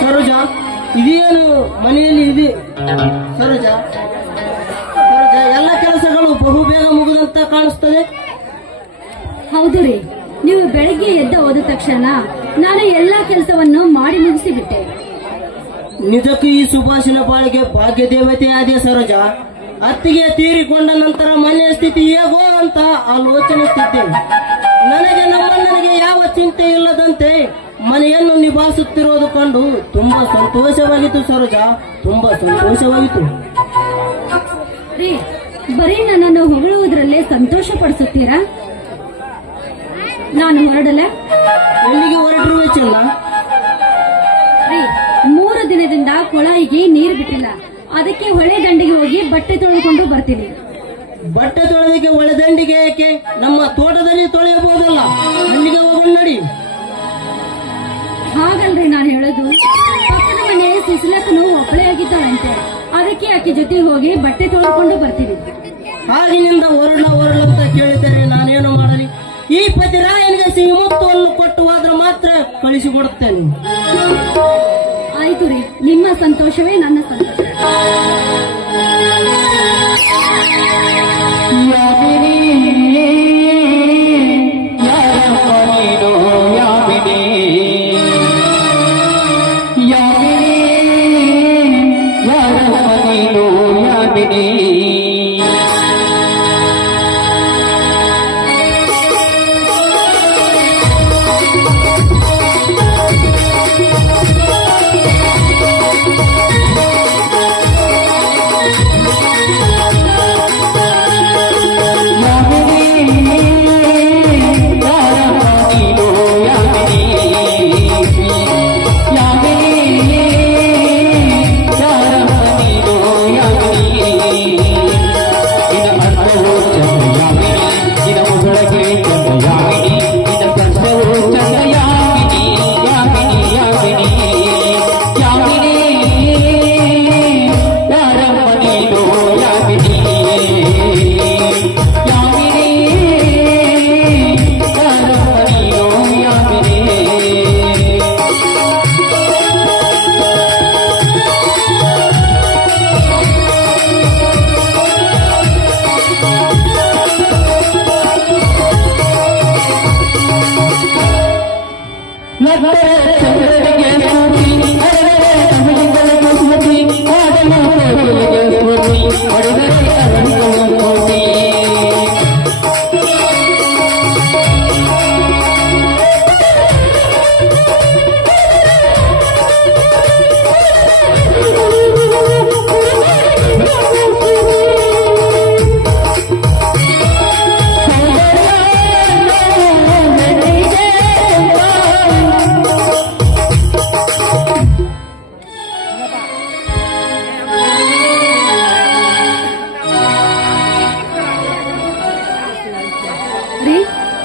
ಸರೋಜ, ಇದೇನು ಮನೆಯಲ್ಲಿ ಇದೆ? ಸರೋಜ, ಎಲ್ಲ ಕೆಲಸಗಳು ಬಹು ಬೇಗ ಮುಗಿದಂತ ಕಾಣಿಸ್ತದೆ. ಹೌದು ರೀ, ನೀವು ಬೆಳಗ್ಗೆ ಎದ್ದ ಹೋದ ತಕ್ಷಣ ನಾನು ಎಲ್ಲಾ ಕೆಲಸವನ್ನು ಮಾಡಿ ಮುಗಿಸಿಬಿಟ್ಟೆ. ನಿಜಕ್ಕೂ ಈ ಸುಭಾಷಿನ ಬಾಳಿಗೆ ಭಾಗ್ಯ ದೇವತೆ ಆದೆ ಸರೋಜ. ಅತ್ತಿಗೆ ತೀರಿಕೊಂಡ ನಂತರ ಮನೆಯ ಸ್ಥಿತಿ ಹೇಗೋ ಅಂತ ಆಲೋಚನಿಸುತ್ತಿದ್ದೇನೆ. ನನಗೆ ಯಾವ ಚಿಂತೆ ಇಲ್ಲದಂತೆ ಮನೆಯನ್ನು ನಿಭಾಯಿಸುತ್ತಿರುವುದು ಕಂಡು ತುಂಬಾ ಸಂತೋಷವಾಗಿತ್ತು ಸರೋಜ, ತುಂಬಾ ಸಂತೋಷವಾಗಿತ್ತು. ರೀ, ಬರೀ ನನ್ನನ್ನು ಹೊಗಳುವುದರಲ್ಲೇ ಸಂತೋಷ ಪಡಿಸುತ್ತೀರಾ? ನಾನು ಹೊರಡಲ್ಲ. ಎಲ್ಲಿಗೆ ಹೊರಟಿರುವೆ ಚೆನ್ನ? ರೀ, 3 ದಿನದಿಂದ ಕೊಳಾಯಿಗೆ ನೀರು ಬಿಟ್ಟಿಲ್ಲ. ಅದಕ್ಕೆ ಹೊಳೆ ದಂಡಿಗೆ ಹೋಗಿ ಬಟ್ಟೆ ತೊಳೆದುಕೊಂಡು ಬರ್ತೀನಿ. ಬಟ್ಟೆ ತೊಳೆದಕ್ಕೆ ಹೊಳೆ ದಂಡಿಗೆ ಏಕೆ? ನಮ್ಮ ತೋಟದಲ್ಲಿ ತೊಳೆಯಬಹುದಲ್ಲ, ಅಲ್ಲಿಗೆ ಹೋಗೋಣ ನಡಿ. ಹಾಗಲ್ರಿ ನಾನು ಹೇಳೋದು, ಪಕ್ಕದ ಮನೆಯಲ್ಲಿ ಸುಶೀಲಕ್ಕನು ಒಬ್ಬಳೆಯಾಗಿದ್ದಾಳಂತೆ. ಅದಕ್ಕೆ ಆಕೆ ಜೊತೆ ಹೋಗಿ ಬಟ್ಟೆ ತೊಳೆದುಕೊಂಡು ಬರ್ತೀನಿ. ಹಾಗಿನಿಂದ ಹೊರಡಂತ ಕೇಳಿದರೆ ನಾನೇನು ಮಾಡಲಿ? ಈ ಪತಿರಾಯನಿಗೆ ಸಿಹಿ ಮುತ್ತುವನ್ನು ಕೊಟ್ಟು ಹೋದ್ರೆ ಮಾತ್ರ ಕಳಿಸಿಕೊಡುತ್ತೇನೆ. ಆಯ್ತು ರೀ, ನಿಮ್ಮ ಸಂತೋಷವೇ ನನ್ನ ಸಂತೋಷ.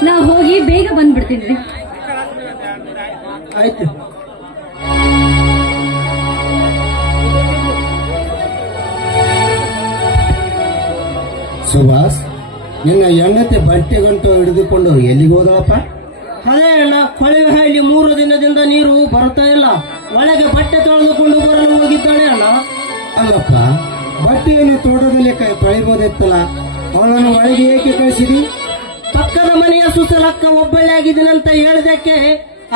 ನಾ ಹೋಗಿ ಬೇಗ ಬಂದ್ಬಿಡ್ತೀನಿ. ಆಯ್ತು. ಸುಭಾಷ್, ನಿನ್ನ ಹೆಂಡತಿ ಬಟ್ಟೆ ಗಂಟು ಹಿಡಿದುಕೊಂಡು ಎಲ್ಲಿಗೆ ಹೋದಳಪ್ಪ? ಅದೇ ಅಣ್ಣ, ಕೊಳವೆ ಹಳ್ಳಿ 3 ದಿನದಿಂದ ನೀರು ಬರ್ತಾ ಇಲ್ಲ. ಒಳಗೆ ಬಟ್ಟೆ ತೊಳೆದುಕೊಂಡು ಬರಲು ಹೋಗಿದ್ದಾಳೆ ಅಣ್ಣ. ಅಲ್ಲಪ್ಪ, ಬಟ್ಟೆಯನ್ನು ತೋಟದಲ್ಲಿ ತೊಳಿಬಹುದಿತ್ತಲ್ಲ, ಅವಳನ್ನು ಒಳಗೆ ಏಕೆ ಕಳಿಸಿದಿ? ಪಕ್ಕದ ಮನೆಯ ಸುಸಲಕ್ಕ ಒಬ್ಬಳೆ ಆಗಿದ್ದೀನಂತ ಹೇಳಿದಕ್ಕೆ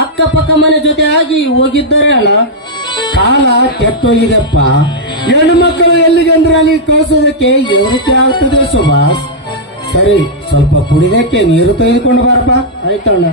ಅಕ್ಕಪಕ್ಕ ಮನೆ ಜೊತೆ ಆಗಿ ಹೋಗಿದ್ದಾರೆ ಅಣ್ಣ. ಕಾಲ ಕೆಟ್ಟೋಗಿದೆಪ್ಪ. ಹೆಣ್ಣು ಮಕ್ಕಳು ಎಲ್ಲಿಗಂದ್ರೆ ಅಲ್ಲಿಗೆ ಕಳಿಸೋದಕ್ಕೆ ಯೋಗ್ಯತೆ ಆಗ್ತದೆ ಸುಭಾಷ್. ಸರಿ, ಸ್ವಲ್ಪ ಕುಡಿದಕ್ಕೆ ನೀರು ತೆಗೆದುಕೊಂಡು ಬಾರಪ್ಪ. ಆಯ್ತಣ್ಣ.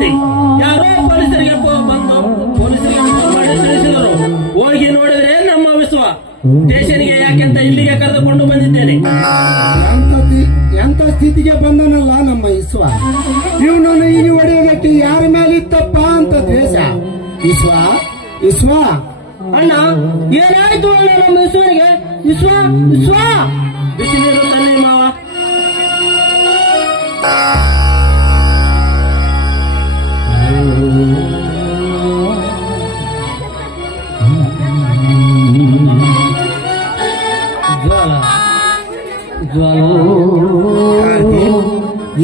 ಕಾರ್ತಿಕ್, ಯಾರೋ ಪೊಲೀಸರಿಗೆ ಪೊಲೀಸರಿಗೆ ಫೋನ್ ಮಾಡಿ ತಿಳಿಸಿದರು. ಹೋಗಿ ನೋಡಿದ್ರೆ ನಮ್ಮ ವಿಶ್ವ ಸ್ಟೇಷನ್ಗೆ ಯಾಕೆಂತ ಇಲ್ಲಿಗೆ ಕರೆದುಕೊಂಡು ಬಂದಿದ್ದೇನೆ. ಎಂತ ಸ್ಥಿತಿಗೆ ಬಂದನಲ್ಲ ನಮ್ಮ ವಿಶ್ವ. ಇವನನ್ನು ಈಗ ಹೊಡೆಯೋದಕ್ಕೆ ಯಾರ ಮೇಲೆ ಇತ್ತಪ್ಪ ಅಂತ ದ್ವೇಷ. ವಿಶ್ವ ವಿಶ್ವ ಅಣ್ಣ ಏನಾಯ್ತು ಅಣ್ಣ ನಮ್ಮ ವಿಶ್ವನಿಗೆ? ವಿಶ್ವ ವಿಶ್ವ ಬಿಸಿ ನೀರು ತನ್ನಿ ಮಾವ.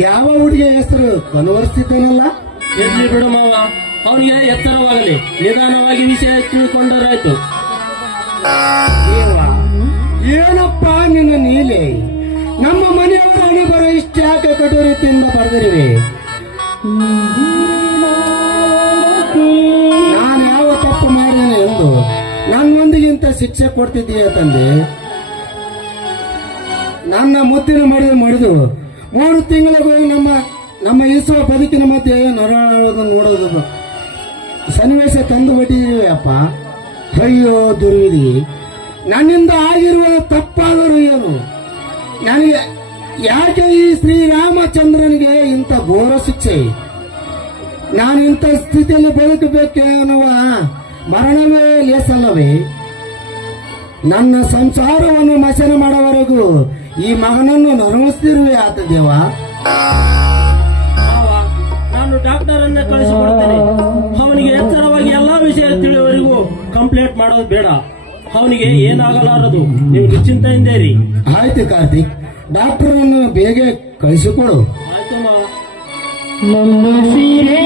ಯಾವ ಹುಡುಗಿಯ ಹೆಸರು ಕನವರಿಸ್ತಿದ್ದಾನಲ್ಲ? ಎಲ್ಲಿ ಬಿಡು ಮಾವ, ಅವನಿಗೆ ಎತ್ತರವಾಗಲಿ, ನಿಧಾನವಾಗಿ ವಿಷಯ ತಿಳ್ಕೊಂಡರಾಯ್ತು. ಏನಪ್ಪ ನಿನ್ನ ನೀಲೆ, ನಮ್ಮ ಮನೆಯವರ ಹಣೆ ಬರ ಇಷ್ಟ ಯಾಕೆ ಕಟು ರೀತಿಯಿಂದ ಬರೆದಿರುವೆ? ನಾನು ಯಾವ ತಪ್ಪು ಮಾಡಿದ್ದೇನೆ ಎಂದು ನನ್ನೊಂದಿಗಿಂತ ಶಿಕ್ಷೆ ಕೊಡ್ತಿದ್ದೀಯ ತಂದೆ. ನನ್ನ ಮುತ್ತಿನ ಮಡಿದು 3 ತಿಂಗಳಿಗೂ ನಮ್ಮ ಈಸುವ ಬದುಕಿನ ಮಧ್ಯೆ ನರಳೋದನ್ನು ನೋಡೋದು ಸನ್ನಿವೇಶ ತಂದು ಬಿಟ್ಟಿದ್ದೀವಿ ಅಪ್ಪ. ಅಯ್ಯೋ ದುರ್ವಿಧಿ, ನನ್ನಿಂದ ಆಗಿರುವ ತಪ್ಪಾದರೂ ಏನು? ನನಗೆ ಯಾಕೆ ಈ ಶ್ರೀರಾಮಚಂದ್ರನಿಗೆ ಇಂಥ ಘೋರ ಶಿಕ್ಷೆ? ನಾನು ಇಂಥ ಸ್ಥಿತಿಯಲ್ಲಿ ಬದುಕಬೇಕೆ ಅನ್ನುವ ಮರಣವೇ ಲೇಸಲ್ಲವೇ? ನನ್ನ ಸಂಸಾರವನ್ನು ಮಸನ ಮಾಡೋವರೆಗೂ ಈ ಮಗನನ್ನು ನರಳಿಸ್ತಿರುವೆ ಆತ ದೇವ. ನಾನು ಡಾಕ್ಟರ್ ಅನ್ನ ಕಳಿಸಿಕೊಡ್ತೇನೆ. ಅವನಿಗೆ ಎಚ್ಚರವಾಗಿ ಎಲ್ಲಾ ವಿಷಯ ತಿಳಿಯುವವರೆಗೂ ಕಂಪ್ಲೇಂಟ್ ಮಾಡೋದು ಬೇಡ. ಅವನಿಗೆ ಏನಾಗಲಾರದು, ನೀವು ನಿಶ್ಚಿಂತೆಯಿಂದ ಇರಿ. ಆಯ್ತು ಕಾರ್ತಿಕ್, ಡಾಕ್ಟರ್ ಅನ್ನು ಬೇಗ ಕಳಿಸಿಕೊಡು. ಆಯ್ತು ಮಾವ. ನಮ್ಮ ಸೀರೆ